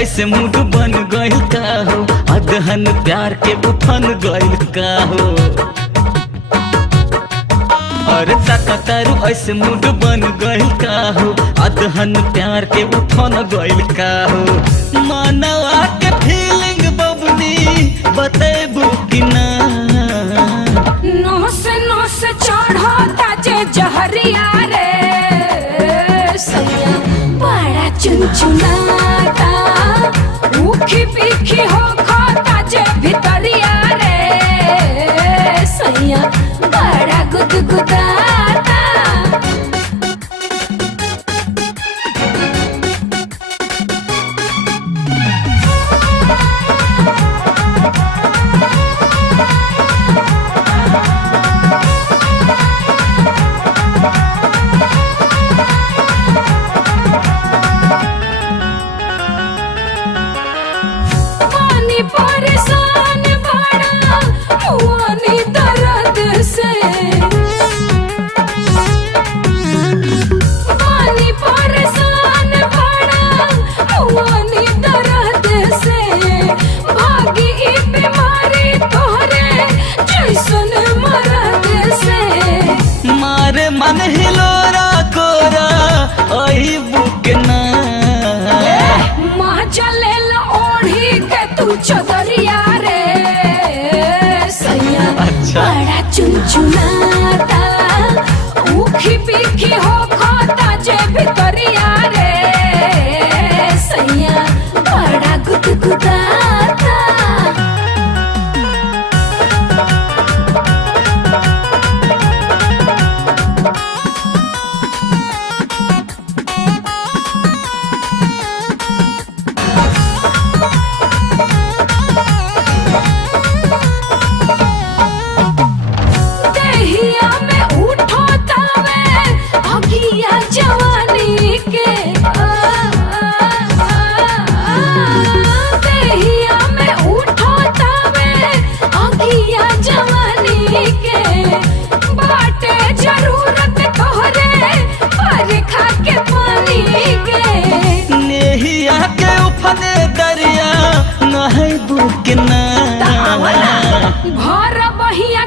ऐसे मूड बन गइल का हो, अदहन प्यार के उफन गइल का हो। अरे तारू ऐसे मूड बन गइल का हो, अदहन प्यार के उफन गइल का हो। मानवा के फीलिंग बबनी बतेबू कि ना, नोस नोस चढ़ता जे जहरिया रे सैया बड़ा चुनचुनाता, ऊखी पीखी हो खाता जे भितरिया रे सैया बड़ा गुदगुदाता। परेशान बड़ा मुआनी दर्द से, पानी परेशान बड़ा मुआनी दर्द से, भागी ई बीमारी तोहरे जैसन मरद से। मारे मन हिलोरा कोरा ओही बुक ना, माँ चले ओढ़ी के तू चदरिया रे सैया बड़ा चुनचुनाता, ऊखी पीखी हो खाता जे भितरिया रे सैया बड़ा गुदगुदाता। जवानी के देहिया में उठो तवे अगिया जवानी के, बाटे जरूरत तोहरे बरखा के पानी के। नेहिया के उफने दरिया नहै बुक ना, भर बहिया